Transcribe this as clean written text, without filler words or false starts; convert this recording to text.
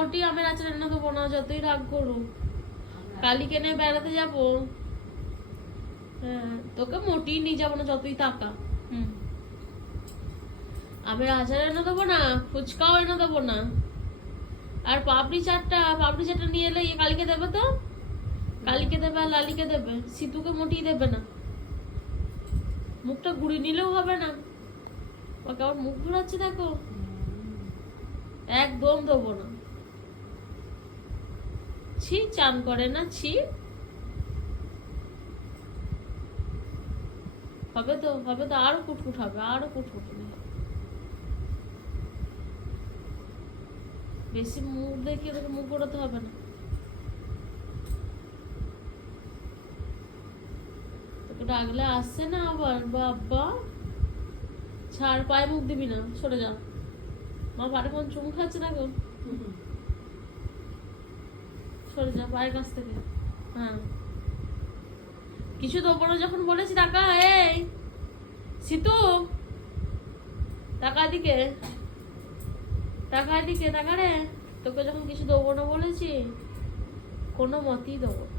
মোটি আমের আচার এনে দেবো না, যতই রাগ করুক। কালীকে নিয়ে বেড়াতে যাবো, হ্যাঁ তোকে মোটি নিয়ে যাবো না, যতই টাকা। আমের আচার এনে দেবো না, ফুচকাও এনে দেবো না। আর পাপড়ি চাটটা নিয়ে এলে কালীকে দেবে তো, কালীকে দেবে আর লালিকে দেবে, সিতুকে মোটি দেবে না। মুখটা ঘুরিয়ে নিলেও হবে না, ওকে আবার মুখ ঘুরাচ্ছে দেখো, একদম দেবো না। ছি, চান করে না, ছি। হবে তো আরো কুটকুট হবে, আরো কুটকুট হবে। বেশি মুখ দেখিয়ে তোকে মুখ ঘোরাতে হবে না। তোকে ডাকলে আসছে না আবার, বাবা ছাড়, পায়ে মুখ দিবি না, সরে যা। মা পারে কোন চুম খাচ্ছে না গো, সরে যা পায়ের কাছ থেকে। হ্যাঁ কিছু দেবো না যখন বলেছি, টাকা এই সিতু টাকা দিকে, টাকা রে, তোকে যখন কিছু দেবো না বলেছি, কোনো মতেই দেবো না।